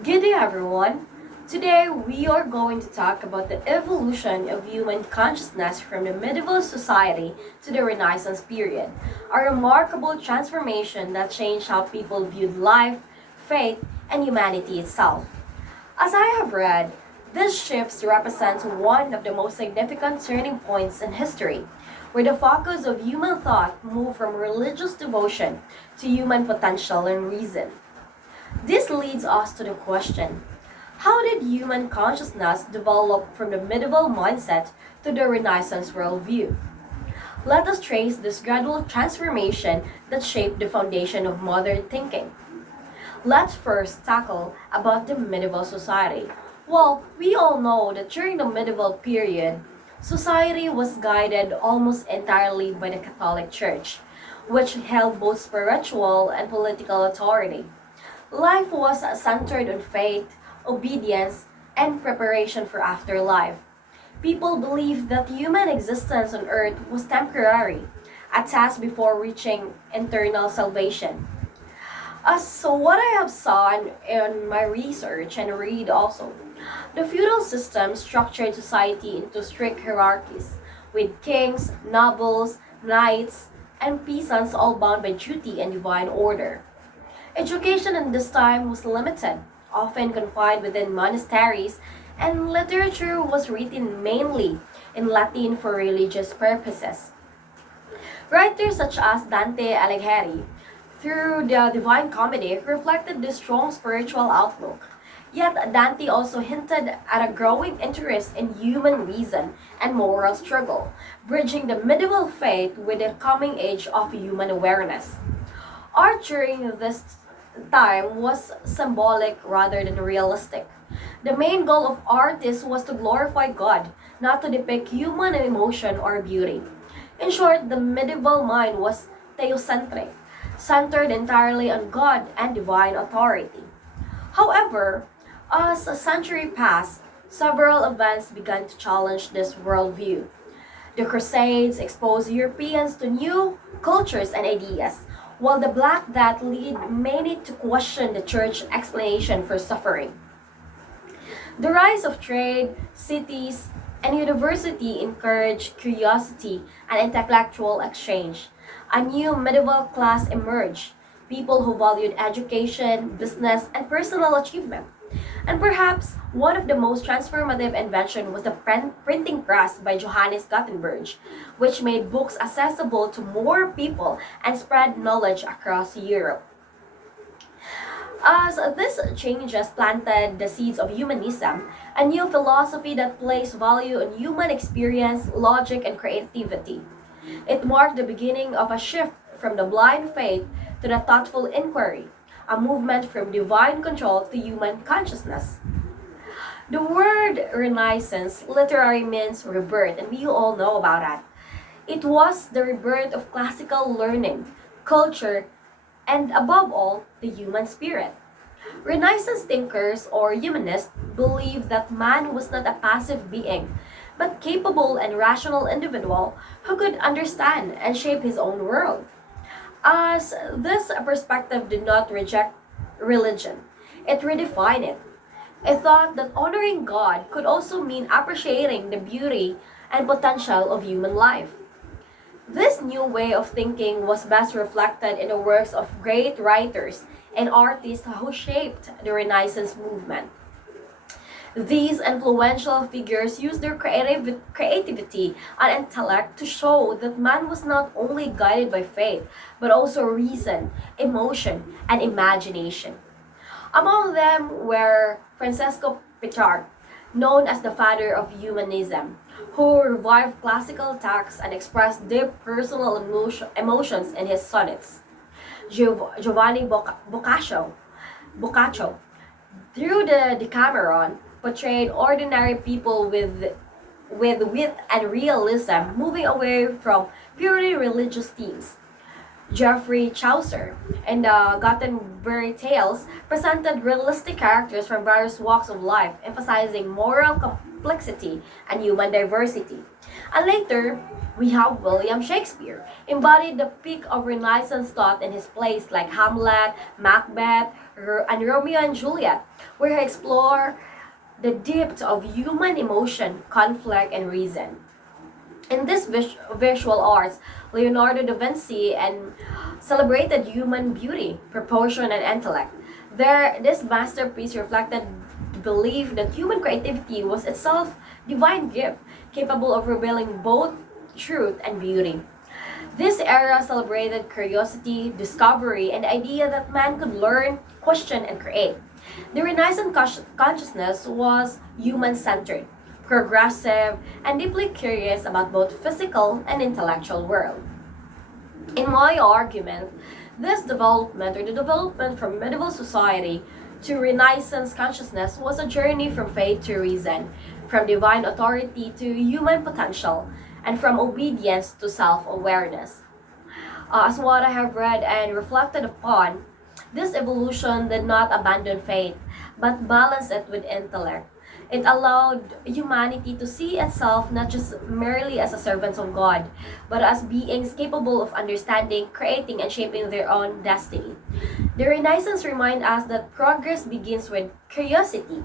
Good day, everyone. Today, we are going to talk about the evolution of human consciousness from the medieval society to the Renaissance period, a remarkable transformation that changed how people viewed life, faith, and humanity itself. As I have read, this shift represents one of the most significant turning points in history, where the focus of human thought moved from religious devotion to human potential and reason. This leads us to the question: how did human consciousness develop from the medieval mindset to the Renaissance worldview? Let us trace this gradual transformation that shaped the foundation of modern thinking. Let's first tackle about the medieval society. Well, we all know that during the medieval period, society was guided almost entirely by the Catholic Church, which held both spiritual and political authority. Life was centered on faith, obedience, and preparation for afterlife. People believed that human existence on earth was temporary, a task before reaching eternal salvation. So what I have seen in my research and read also, the feudal system structured society into strict hierarchies, with kings, nobles, knights, and peasants all bound by duty and divine order. Education in this time was limited, often confined within monasteries, and literature was written mainly in Latin for religious purposes. Writers such as Dante Alighieri, through the Divine Comedy, reflected this strong spiritual outlook. Yet Dante also hinted at a growing interest in human reason and moral struggle, bridging the medieval faith with the coming age of human awareness. Art during this time was symbolic rather than realistic. The main goal of artists was to glorify God, not to depict human emotion or beauty. In short, the medieval mind was theocentric, centered entirely on God and divine authority. However, as a century passed, several events began to challenge this worldview. The Crusades exposed Europeans to new cultures and ideas, while the Black Death led many to question the church's explanation for suffering. The rise of trade, cities, and university encouraged curiosity and intellectual exchange. A new medieval class emerged, people who valued education, business, and personal achievement. And perhaps one of the most transformative inventions was the printing press by Johannes Gutenberg, which made books accessible to more people and spread knowledge across Europe. As these changes planted the seeds of humanism, a new philosophy that placed value on human experience, logic, and creativity. It marked the beginning of a shift from the blind faith to the thoughtful inquiry, a movement from divine control to human consciousness. The word Renaissance literally means rebirth, and we all know about that. It was the rebirth of classical learning, culture, and above all, the human spirit. Renaissance thinkers or humanists believed that man was not a passive being, but capable and rational individual who could understand and shape his own world. As this perspective did not reject religion, it redefined it. It thought that honoring God could also mean appreciating the beauty and potential of human life. This new way of thinking was best reflected in the works of great writers and artists who shaped the Renaissance movement. These influential figures used their creativity and intellect to show that man was not only guided by faith, but also reason, emotion, and imagination. Among them were Francesco Petrarch, known as the father of humanism, who revived classical texts and expressed deep personal emotions in his sonnets. Giovanni Boccaccio, through the Decameron, portrayed ordinary people with wit and realism, moving away from purely religious themes. Geoffrey Chaucer and the Gutenberg Tales presented realistic characters from various walks of life, emphasizing moral complexity and human diversity. And later, we have William Shakespeare, embodied the peak of Renaissance thought in his plays like Hamlet, Macbeth, and Romeo and Juliet, where he explored the depth of human emotion, conflict, and reason. In this visual arts, Leonardo da Vinci and celebrated human beauty, proportion, and intellect. This masterpiece reflected the belief that human creativity was itself divine gift, capable of revealing both truth and beauty. This era celebrated curiosity, discovery, and the idea that man could learn, question, and create. The Renaissance consciousness was human-centered, progressive, and deeply curious about both physical and intellectual world. In my argument, this development or the development from medieval society to Renaissance consciousness was a journey from faith to reason, from divine authority to human potential, and from obedience to self-awareness. As what I have read and reflected upon, this evolution did not abandon faith, but balanced it with intellect. It allowed humanity to see itself not just merely as a servants of God, but as beings capable of understanding, creating, and shaping their own destiny. The Renaissance reminds us that progress begins with curiosity,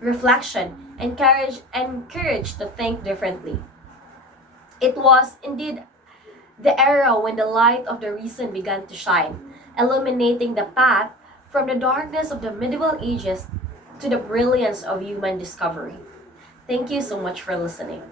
reflection, and courage to think differently. It was indeed the era when the light of the reason began to shine, illuminating the path from the darkness of the medieval ages to the brilliance of human discovery. Thank you so much for listening.